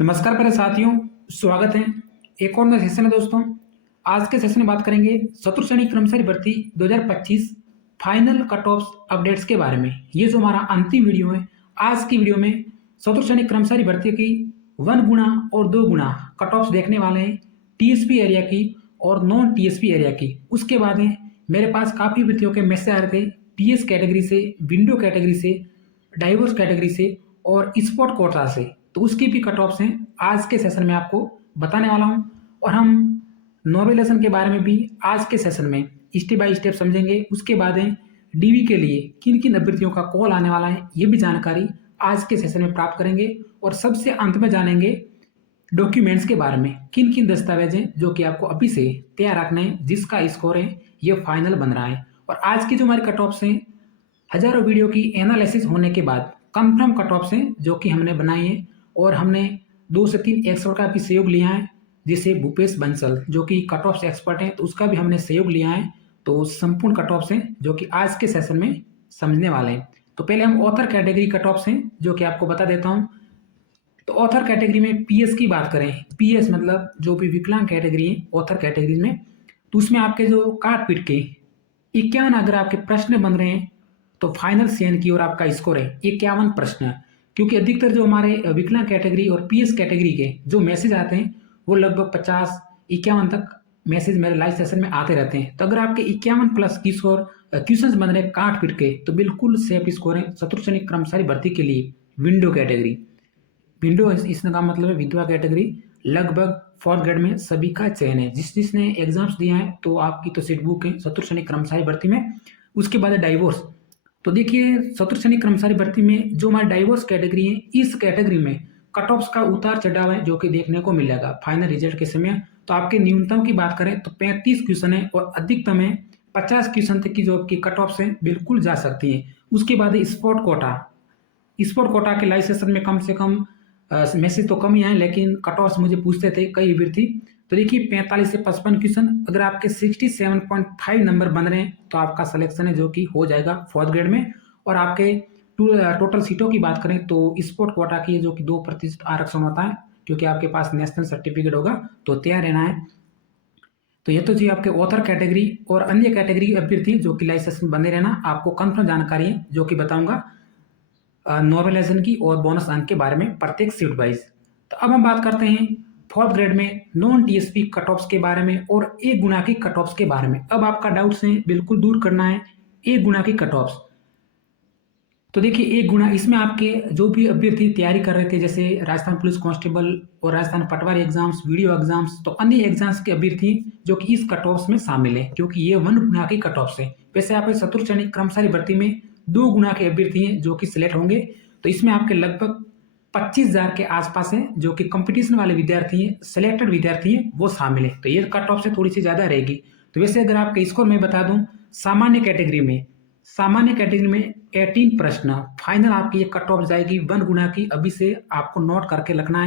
नमस्कार प्यारे साथियों, स्वागत है एक और नए सेशन है दोस्तों। आज के सेशन में बात करेंगे चतुर्थ श्रेणी कर्मचारी भर्ती 2025 फाइनल कट ऑफ अपडेट्स के बारे में। ये जो हमारा अंतिम वीडियो है, आज की वीडियो में चतुर्थ श्रेणी कर्मचारी भर्ती की 1 गुना और 2 गुना कट ऑफ देखने वाले हैं, टीएसपी एरिया की और नॉन टीएसपी एरिया की। उसके बाद है मेरे पास काफ़ी भर्तियों के मैसेज आ रहे थे, टीएस कैटेगरी से, विंडो कैटेगरी से, डाइवर्स कैटेगरी से और स्पॉट कोटा से। तो उसकी भी कट ऑफ्स हैं आज के सेशन में आपको बताने वाला हूं। और हम नॉर्मलाइजेशन के बारे में भी आज के सेशन में स्टेप बाय स्टेप समझेंगे। उसके बाद है डीवी के लिए किन किन अभ्यर्थियों का कॉल आने वाला है, ये भी जानकारी आज के सेशन में प्राप्त करेंगे। और सबसे अंत में जानेंगे डॉक्यूमेंट्स के बारे में, किन किन दस्तावेज हैं जो कि आपको अभी से तैयार रखना है, जिसका स्कोर है ये फाइनल बन रहा है। और आज की जो हमारी कट ऑफ्स हैं, हजारों वीडियो की एनालिसिस होने के बाद कंफर्म कट ऑफ्स हैं जो कि हमने बनाई है। और हमने 2 से 3 एक्सपर्ट का भी सहयोग लिया है, जैसे भूपेश बंसल जो कि कट ऑफ्स एक्सपर्ट हैं, तो उसका भी हमने सहयोग लिया है। तो संपूर्ण कट ऑफ्स हैं जो कि आज के सेशन में समझने वाले हैं। तो पहले हम ऑथर कैटेगरी कट ऑफ्स हैं जो कि आपको बता देता हूं। तो ऑथर कैटेगरी में पीएस की बात करें, पीएस मतलब जो भी विकलांग कैटेगरी है ऑथर कैटेगरी में, तो उसमें आपके जो काट पीट के 51 अगर आपके प्रश्न बन रहे हैं तो फाइनल चयन की ओर आपका स्कोर है 51 प्रश्न। क्योंकि अधिकतर जो हमारे विकलांग कैटेगरी और पीएस कैटेगरी के जो मैसेज आते हैं वो लगभग 50-51 तक मैसेज मेरे लाइव सेशन में आते रहते हैं। तो अगर आपके 51 प्लस की स्कोर क्वेश्चंस बन रहे काट पीट के, तो बिल्कुल सेफ स्कोर है चतुर्थ श्रेणी कर्मचारी भर्ती के लिए। विंडो कैटेगरी, विंडो इसका मतलब है विधवा कैटेगरी, लगभग 4th ग्रेड में सभी का चयन है। जिसने एग्जाम्स दिया है तो आपकी तो सीट बुक है चतुर्थ श्रेणी कर्मचारी भर्ती में। उसके बाद है डाइवोर्स। तो देखिए चतुर्थ श्रेणी कर्मचारी भर्ती में जो हमारी डाइवोर्स कैटेगरी है, इस कैटेगरी में कट ऑफ्स का उतार चढ़ाव है जो कि देखने को मिलेगा फाइनल रिजल्ट के समय। तो आपके न्यूनतम की बात करें तो 35 क्वेश्चन है और अधिकतम है 50 क्वेश्चन तक की जो आपकी कट ऑफ्स है बिल्कुल जा सकती है। उसके बाद है स्पोर्ट कोटा। स्पोर्ट कोटा के लाइव सेशन में कम से कम मैसेज तो कम ही आए, लेकिन कट ऑफ्स मुझे पूछते थे कई अभ्यर्थी। तो देखिए 45 से 55 क्वेश्चन, अगर आपके 67.5 नंबर बन रहे हैं तो आपका सिलेक्शन है जो कि हो जाएगा 4th ग्रेड में। और आपके टोटल सीटों की बात करें तो स्पोर्ट कोटा की जो कि 2% आरक्षण होता है, क्योंकि आपके पास नेशनल सर्टिफिकेट होगा तो तैयार रहना है। तो ये तो जी आपके ऑथर कैटेगरी और अन्य कैटेगरी अभ्यर्थी जो कि लाइव सेशन बने रहना, आपको कंफर्म जानकारी है जो कि बताऊंगा नॉर्मलाइजेशन की और बोनस अंक के बारे में प्रत्येक सीट वाइज। तो अब हम बात करते हैं 4th ग्रेड में नॉन टीएसपी कट ऑफ्स के बारे में और 1 गुना की कट ऑफ्स के बारे में। अब आपका डाउट्स है बिल्कुल दूर करना है 1 गुना की कट ऑफ्स। तो देखिए 1 गुना, इसमें आपके जो भी अभ्यर्थी तैयारी कर रहे थे, जैसे राजस्थान पुलिस कांस्टेबल और राजस्थान पटवारी एग्जाम्स, वीडियो एग्जाम्स, तो अन्य एग्जाम्स के अभ्यर्थी जो कि इस कट ऑफ्स में शामिल है, क्योंकि ये 1 गुना की कट ऑफ्स है। वैसे आप चतुर्थ श्रेणी कर्मचारी भर्ती में 2 गुना के अभ्यर्थी हैं जो कि सिलेक्ट होंगे। तो इसमें आपके लगभग 25,000 के आसपास हैं जो कि कंपटीशन वाले विद्यार्थी हैं, सिलेक्टेड विद्यार्थी हैं, वो शामिल है। तो ये कट ऑफ से थोड़ी सी ज़्यादा रहेगी। तो वैसे अगर आपका स्कोर मैं बता दूं, सामान्य कैटेगरी में 18 प्रश्न फाइनल आपकी ये कट ऑफ जाएगी 1 गुना की। अभी से आपको नोट करके रखना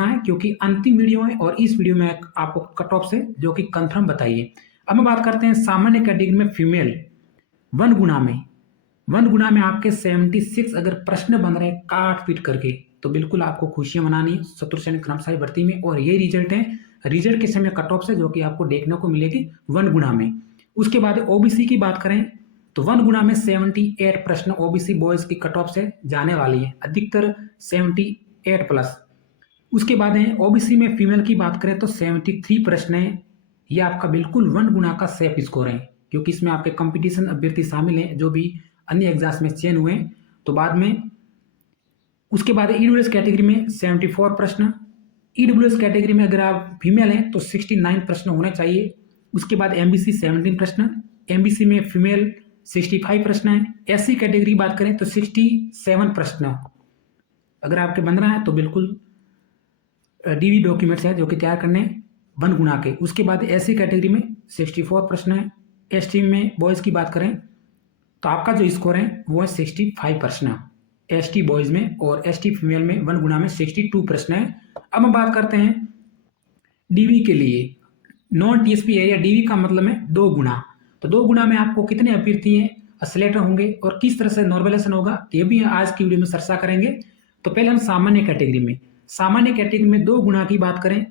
है क्योंकि अंतिम वीडियो है और इस वीडियो में आपको कट ऑफ से जो कि कंफर्म बताइए। अब हम बात करते हैं सामान्य कैटेगरी में फीमेल 1 गुना में आपके 76 अगर प्रश्न बन रहे हैं काट पीट करके, तो बिल्कुल आपको खुशियां मनानी चतुर्थ श्रेणी कर्मचारी भर्ती में। और ये रिजल्ट है, रिजल्ट के समय कट ऑफ से जो कि आपको देखने को मिलेगी 1 गुना में। उसके बाद ओबीसी की बात करें तो 1 गुना में 78 प्रश्न ओबीसी बॉयज की कट ऑफ से जाने वाली है, अधिकतर 78 प्लस। उसके बाद है ओबीसी में फीमेल की बात करें तो 73 प्रश्न है। ये आपका बिल्कुल 1 गुना का सेफ स्कोर है, क्योंकि इसमें आपके कंपटीशन अभ्यर्थी शामिल हैं जो भी अन्य एग्जाम्स में चयन हुए हैं। तो बाद में उसके बाद ईडब्ल्यूएस कैटेगरी में 74 प्रश्न। ईडब्ल्यूएस कैटेगरी में अगर आप फीमेल हैं तो 69 प्रश्न होने चाहिए। उसके बाद एमबीसी 17 प्रश्न, एमबीसी में फीमेल 65 प्रश्न है। एससी कैटेगरी की बात करें तो 67 प्रश्न अगर आपके बन रहा है तो बिल्कुल डीवी डॉक्यूमेंट्स है जो कि तैयार करने 1 गुना के। उसके बाद एससी कैटेगरी में 64 प्रश्न है। एसटी में बॉयज़ की बात करें तो आपका जो स्कोर है वो है 65 प्रश्न एसटी बॉयज़ में, और एसटी फीमेल में 1 गुना में 62 प्रश्न है। अब हम बात करते हैं डीवी के लिए, नॉन टीएसपी एरिया। डीवी का मतलब है 2 गुना। तो 2 गुना में आपको कितने अभ्यर्थी हैं सिलेक्ट होंगे और किस तरह से नॉर्मलाइजेशन होगा, ये भी आज की वीडियो में चर्चा करेंगे। तो पहले हम सामान्य कैटेगरी में सामान्य कैटेगरी में 2 गुना की बात करें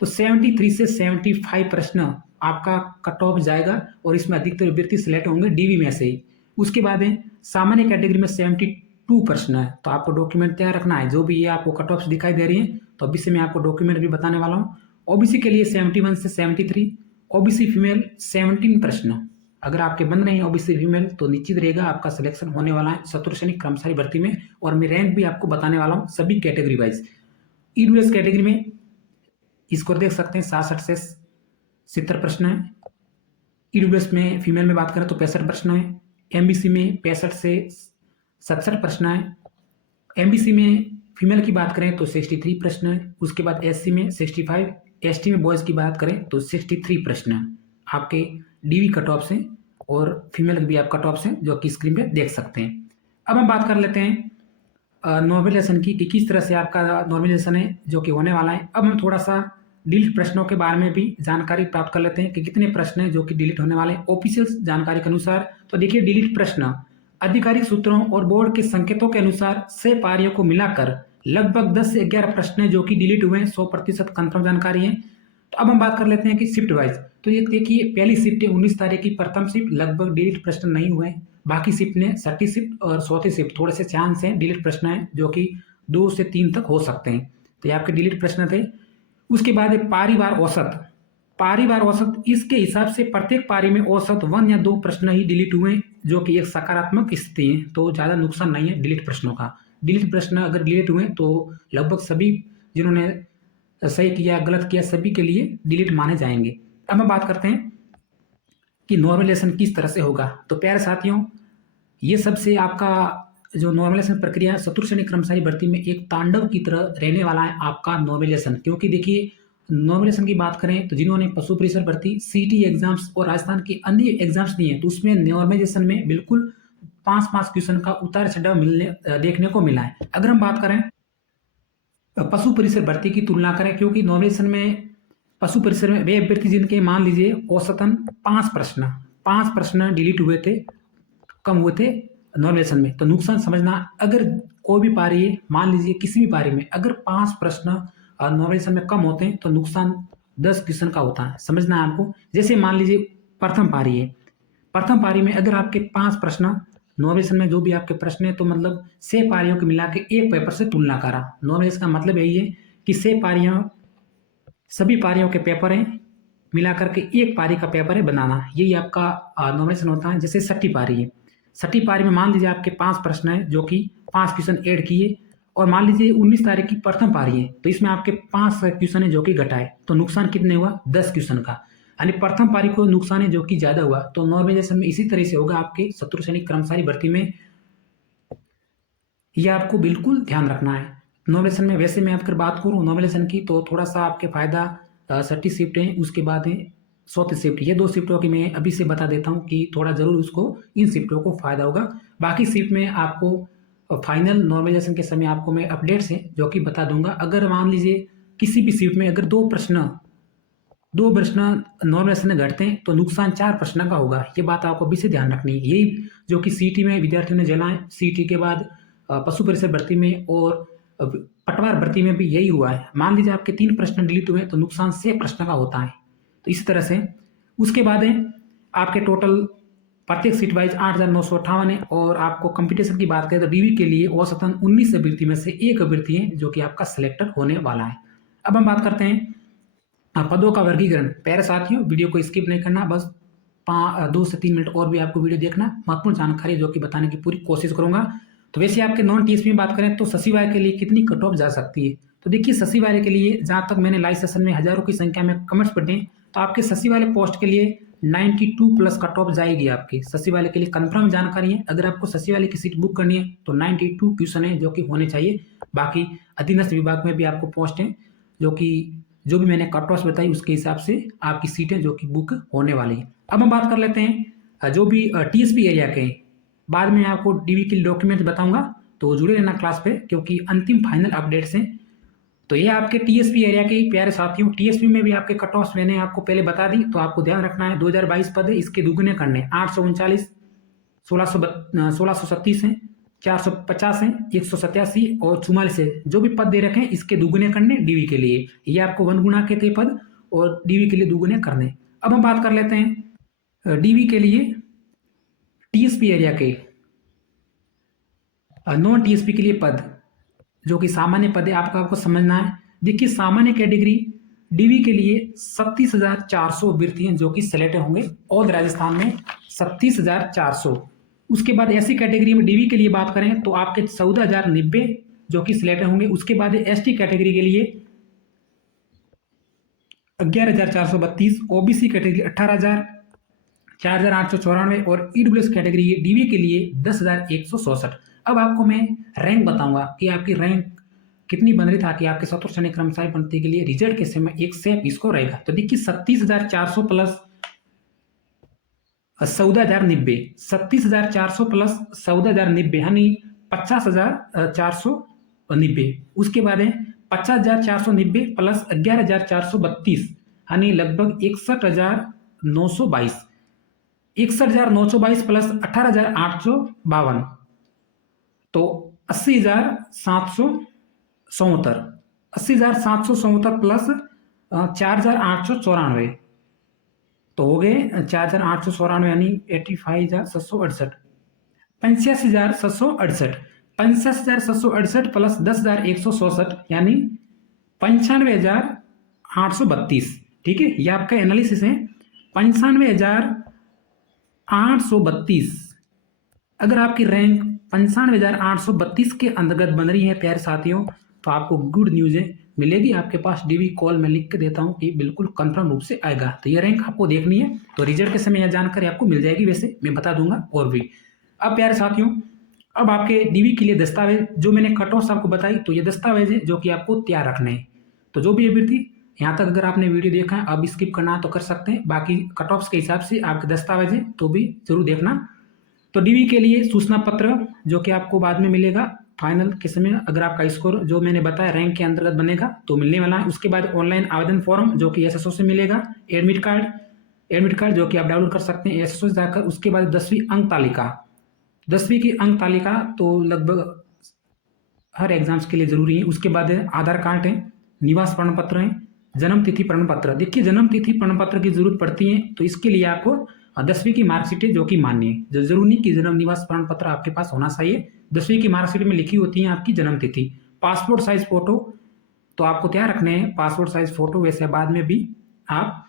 तो 73 से 75 प्रश्न आपका कट ऑफ जाएगा और इसमें अधिकतर अभ्यर्थी सिलेक्ट होंगे डीवी में से ही। उसके बाद है सामान्य कैटेगरी में 72 प्रश्न है, तो आपको डॉक्यूमेंट तैयार रखना है। जो भी ये आपको कट ऑफ दिखाई दे रही है तो अभी से मैं आपको डॉक्यूमेंट भी बताने वाला हूँ। ओबीसी के लिए 71 से 73, ओबीसी फीमेल 17 प्रश्न। अगर आपके बन रहे हैं ओबीसी फीमेल तो निश्चित रहेगा आपका सिलेक्शन होने वाला है शत्रु सैनिक कर्मचारी भर्ती में। और मैं रैंक भी आपको बताने वाला हूँ सभी कैटेगरी वाइज। ईडब्ल्यूएस कैटेगरी में स्कोर देख सकते हैं 66 से 70 प्रश्न है। ईडब्ल्यूएस में फीमेल में बात करें तो 65 प्रश्न है। एमबीसी में 65 से 67 प्रश्न है। एमबीसी में फीमेल की बात करें तो 63 प्रश्न है। उसके बाद एससी में 65, एसटी में बॉयज़ की बात करें तो 63 प्रश्न है आपके डीवी कट ऑफ से, और फीमेल भी आप कट ऑफ से जो कि स्क्रीन पे देख सकते हैं। अब हम बात कर लेते हैं नॉर्मलाइजेशन की कि किस तरह से आपका नॉर्मलाइजेशन है जो कि होने वाला है। अब हम थोड़ा सा डिलीट प्रश्नों के बारे में भी जानकारी प्राप्त कर लेते हैं कि कितने प्रश्न हैं जो कि डिलीट होने वाले हैं ऑफिशियल जानकारी के अनुसार। तो देखिए, डिलीट प्रश्न आधिकारिक सूत्रों और बोर्ड के संकेतों के अनुसार 6 पारियों को मिलाकर लगभग 10 से 11 प्रश्न हैं जो कि डिलीट हुए हैं। 100% कंफर्म जानकारी है। तो अब हम बात कर लेते हैं कि शिफ्ट वाइज। तो ये देखिए, पहली शिफ्ट है 19 तारीख की, प्रथम शिफ्ट लगभग डिलीट प्रश्न नहीं हुए हैं। बाकी शिफ्ट ने 6ठी शिफ्ट और 4थी शिफ्ट थोड़े से चांस हैं डिलीट प्रश्न है जो कि 2 से 3 तक हो सकते हैं। तो ये आपके डिलीट प्रश्न थे। उसके बाद है पारीवार औसत। पारीवार औसत, इसके हिसाब से प्रत्येक पारी में औसत 1 या 2 प्रश्न ही डिलीट हुए जो कि एक सकारात्मक स्थिति है। तो ज़्यादा नुकसान नहीं है डिलीट प्रश्नों का। डिलीट प्रश्न अगर डिलीट हुए तो लगभग सभी जिन्होंने सही किया गलत किया सभी के लिए डिलीट माने जाएंगे। अब हम बात करते हैं कि नॉर्मलाइजेशन किस तरह से होगा। तो प्यारे साथियों, ये सबसे आपका जो नॉर्मलाइजेशन प्रक्रिया शत्रु सैनिक कर्मचारी भर्ती में एक तांडव की तरह रहने वाला है आपका नॉर्मलाइजेशन। क्योंकि देखिए, नॉर्मलाइजेशन की बात करें तो जिन्होंने पशु परिसर भर्ती सीटी एग्जाम्स और राजस्थान के अन्य एग्जाम्स दिए हैं तो उसमें नॉर्मलाइजेशन में बिल्कुल 5-5 क्वेश्चन का उतार चढ़ाव देखने को मिला है। अगर हम बात करें पशु परिसर भर्ती की तुलना करें, क्योंकि नॉर्मलाइजेशन में पशु परिसर में वे अभ्यर्थी जिनके मान लीजिए औसतन 5 प्रश्न डिलीट हुए थे, कम हुए थे नॉर्मलाइजेशन में, तो नुकसान समझना। अगर कोई भी पारी है, मान लीजिए किसी भी पारी में अगर 5 प्रश्न नॉर्मलाइजेशन में कम होते हैं तो नुकसान 10 क्वेश्चन का होता है, समझना है आपको। जैसे मान लीजिए प्रथम पारी है, प्रथम पारी में अगर आपके 5 प्रश्न नॉर्मलाइजेशन में जो भी आपके प्रश्न है तो मतलब 6 पारियों को मिला के एक पेपर से तुलना करा। नॉर्मलाइजेशन का मतलब यही है कि 6 पारियां सभी पारियों के पेपर हैं मिला करके एक पारी का पेपर है बनाना, यही आपका नॉर्मलाइजेशन होता है। जैसे 6ठी पारी है, 6ठी पारी में मान लीजिए आपके 5 प्रश्न है जो कि 5 क्वेश्चन ऐड किए, और मान लीजिए 19 तारीख की प्रथम पारी है तो इसमें आपके 5 क्वेश्चन है जो कि घटाए, तो नुकसान कितने हुआ 10 क्वेश्चन का, यानी प्रथम पारी को नुकसान है जो कि ज्यादा हुआ। तो नॉर्मलाइजेशन में इसी तरह से होगा आपके शत्रु सैनिक कर्मचारी भर्ती में, यह आपको बिल्कुल ध्यान रखना है। नॉर्मलाइजेशन में वैसे मैं अगर बात करूँ नॉर्मलाइजेशन की तो थोड़ा सा आपके फायदा 6ठी शिफ्ट है, उसके बाद है 4थी शिफ्ट। ये 2 शिफ्टों की मैं अभी से बता देता हूँ कि थोड़ा जरूर उसको इन शिफ्टों को फायदा होगा। बाकी शिफ्ट में आपको फाइनल नॉर्मलाइजेशन के समय आपको मैं अपडेट्स हैं जो कि बता दूंगा। अगर मान लीजिए किसी भी शिफ्ट में अगर 2 प्रश्न नॉर्मलाइजेशन में घटते हैं तो नुकसान 4 प्रश्न का होगा। ये बात आपको अभी से ध्यान रखनी है। यही जो कि सीटी में विद्यार्थियों ने झेला है, सीटी के बाद पशु परिसर भर्ती में और पटवार भर्ती में भी यही हुआ है। मान लीजिए आपके 3 प्रश्न डिलीट हुए तो नुकसान 6 प्रश्न का होता है। तो इस तरह से उसके बाद है आपके टोटल प्रत्येक सीट वाइज 8,958 है। और आपको कंपटीशन की बात करें तो डीवी के लिए औसतन 19 अभ्यर्थी में से एक अभ्यर्थी है जो कि आपका सिलेक्टेड होने वाला है। अब हम बात करते हैं पदों का वर्गीकरण। प्यारे साथियों, वीडियो को स्किप नहीं करना, बस 2 से 3 मिनट और भी आपको वीडियो देखना, महत्वपूर्ण जानकारी जो कि बताने की पूरी कोशिश करूंगा। तो वैसे आपके नॉन टीएसपी में बात करें तो सचिवालय के लिए कितनी कट ऑफ जा सकती है। तो देखिए, सचिवालय के लिए जहाँ तक मैंने लाइव सेशन में हजारों की संख्या में कमेंट्स पढ़े तो आपके सचिवालय पोस्ट के लिए 92+ कट ऑफ जाएगी आपकी। सचिवालय के लिए कंफर्म जानकारी है। अगर आपको सचिवालय की सीट बुक करनी है तो 92 क्वेश्चन है जो कि होने चाहिए। बाकी अधीनस्थ विभाग में भी आपको पोस्ट है जो भी मैंने कट ऑफ बताई उसके हिसाब से आपकी सीटें जो कि बुक होने वाली है। अब हम बात कर लेते हैं जो भी टीएसपी एरिया के, बाद में आपको डीवी के डॉक्यूमेंट बताऊंगा, तो जुड़े रहना क्लास पे क्योंकि अंतिम फाइनल अपडेट्स हैं। तो ये आपके टीएसपी एरिया के प्यारे साथियों, टीएसपी में भी आपके कट ऑफ मैंने आपको पहले बता दी, तो आपको ध्यान रखना है 2022 पद है, इसके दुगने करने 839, 1636 है, 450 हैं, 187 और 44 है। जो भी पद दे रखे हैं इसके दुगुने करने डीवी के लिए, ये आपको 1 गुना के थे पद और डीवी के लिए दुगुने करने। अब हम बात कर लेते हैं डीवी के लिए टीएसपी एरिया के, नॉन टीएसपी के लिए पद जो कि सामान्य पद है, आपको समझना है। देखिए सामान्य कैटेगरी डीवी के लिए 37,400 अभ्यर्थी हैं जो कि सेलेक्ट होंगे और राजस्थान में 37,400। उसके बाद ऐसी कैटेगरी में डीवी के लिए बात करें तो आपके 14,090 जो कि सिलेक्ट होंगे। उसके बाद एसटी कैटेगरी के लिए 11,432, ओबीसी कैटेगरी 18,000, 4,894 और ईडब्ल्यूएस कैटेगरी डीवी के लिए 10,164। अब आपको मैं रैंक बताऊंगा कि आपकी रैंक कितनी बन रही था कि आपके चतुर्थ श्रेणी कर्मचारी भर्ती के लिए रिजल्ट के समय 1 से इसको रहेगा। तो देखिए 37,400 प्लस 14,090, 37,400 प्लस 14,090 यानी 50,490। उसके बाद है 50,490 प्लस 11,432 यानी लगभग 61,922, 61,922 प्लस 18,852 तो 80,774, 80,774 प्लस 4,894 तो हो गए 4,894 यानी 85,768, 85,768, 85,768 प्लस 10,167 यानी 95,832। ठीक है, ये आपका एनालिसिस है 95,832। अगर आपकी रैंक 95,832 के अंतर्गत बन रही है प्यारे साथियों तो आपको गुड न्यूज़ है, मिलेगी आपके पास डीवी कॉल में लिख के देता हूँ कि बिल्कुल कंफर्म रूप से आएगा। तो ये रैंक आपको देखनी है तो रिजल्ट के समय यह जानकारी आपको मिल जाएगी, वैसे मैं बता दूंगा और भी। अब प्यारे साथियों अब आपके डीवी के लिए दस्तावेज जो मैंने कट ऑफ आपको बताई तो ये दस्तावेज है जो कि आपको तैयार रखने हैं। तो जो भी अभ्यर्थी यहाँ तक अगर आपने वीडियो देखा है अब स्किप करना तो कर सकते हैं, बाकी कट ऑफ के हिसाब से आपके दस्तावेज है तो भी जरूर देखना। तो डीवी के लिए सूचना पत्र जो कि आपको बाद में मिलेगा फाइनल के समय, अगर आपका स्कोर जो मैंने बताया रैंक के अंतर्गत बनेगा तो मिलने वाला है। उसके बाद ऑनलाइन आवेदन फॉर्म जो कि एसएसओ से मिलेगा, एडमिट कार्ड जो कि आप डाउनलोड कर सकते हैं एसएसओ से जाकर। उसके बाद 10वीं अंक तालिका, 10वीं की अंक तालिका तो लगभग हर एग्जाम्स के लिए जरूरी है। उसके बाद आधार कार्ड है, निवास प्रमाण पत्र है, जन्म तिथि प्रमाण पत्र। देखिए जन्म तिथि प्रमाण पत्र की जरूरत पड़ती है तो इसके लिए आपको 10वीं की मार्कशीट है जो कि मान्य है, जो जरूरी नहीं कि जन्म निवास प्रमाण पत्र आपके पास होना चाहिए। 10वीं की मार्कशीट में लिखी होती है आपकी जन्म तिथि। पासपोर्ट साइज फोटो तो आपको तैयार रखने हैं, पासपोर्ट साइज फोटो वैसे बाद में भी आप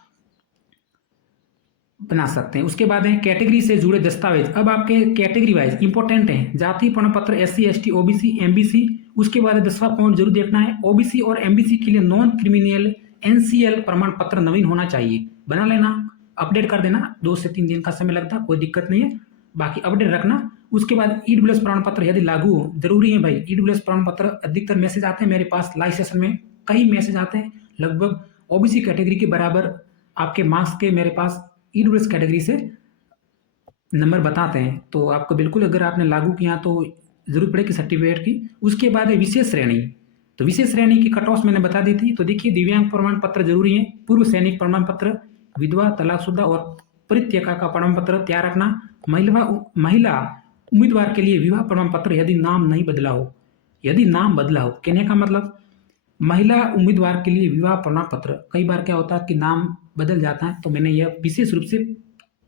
बना सकते हैं। उसके बाद है कैटेगरी से जुड़े दस्तावेज। अब आपके कैटेगरी वाइज इंपॉर्टेंट है, जाति प्रमाण पत्र एससी एसटी ओबीसी एमबीसी। उसके बाद 10वां पॉइंट जरूर देखना है, ओबीसी और एमबीसी के लिए नॉन क्रिमिनल एनसीएल प्रमाण पत्र नवीन होना चाहिए, बना लेना, अपडेट कर देना, 2 से 3 दिन का समय लगता है, कोई दिक्कत नहीं है, बाकी अपडेट रखना। उसके बाद ईडब्ल्यूएस प्रमाण पत्र यदि लागू हो, जरूरी है भाई ईडब्ल्यूएस प्रमाण पत्र। अधिकतर मैसेज आते हैं मेरे पास लाइव सेशन में, कई मैसेज आते हैं, लगभग ओबीसी कैटेगरी के बराबर आपके मार्क्स के मेरे पास ईडब्ल्यूएस कैटेगरी से नंबर बताते हैं। तो आपको बिल्कुल अगर आपने लागू किया तो जरूरत पड़ेगी सर्टिफिकेट की। उसके बाद है विशेष श्रेणी, तो विशेष श्रेणी की कट ऑफ मैंने बता दी थी। तो देखिए दिव्यांग प्रमाण पत्र जरूरी है, पूर्व सैनिक प्रमाण पत्र, विधवा तलाकशुदा और परित्यक्ता का प्रमाण पत्र तैयार रखना। महिला उम्मीदवार के लिए विवाह प्रमाण पत्र यदि नाम नहीं बदला हो, यदि नाम बदला हो, कहने का मतलब महिला उम्मीदवार के लिए विवाह प्रमाण पत्र। कई बार क्या होता है कि नाम बदल जाता है, तो मैंने यह विशेष रूप से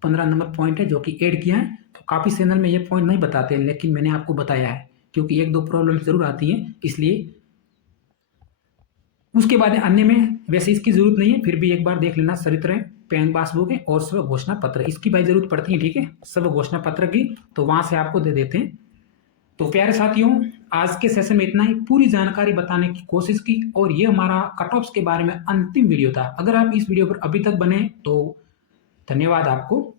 15 नंबर पॉइंट है जो कि ऐड किया है। तो काफ़ी चैनल में ये पॉइंट नहीं बताते हैं लेकिन मैंने आपको बताया है क्योंकि 1-2 प्रॉब्लम जरूर आती हैं इसलिए। उसके बाद अन्य में वैसे इसकी जरूरत नहीं है, फिर भी एक बार देख लेना, चरित्र पैन पासबुक है और स्व घोषणा पत्र, इसकी भाई जरूरत पड़ती है। ठीक है, स्व घोषणा पत्र की तो वहां से आपको दे देते हैं। तो प्यारे साथियों आज के सेशन में इतना ही, पूरी जानकारी बताने की कोशिश की और ये हमारा कट ऑफ्स के बारे में अंतिम वीडियो था। अगर आप इस वीडियो पर अभी तक बने तो धन्यवाद आपको।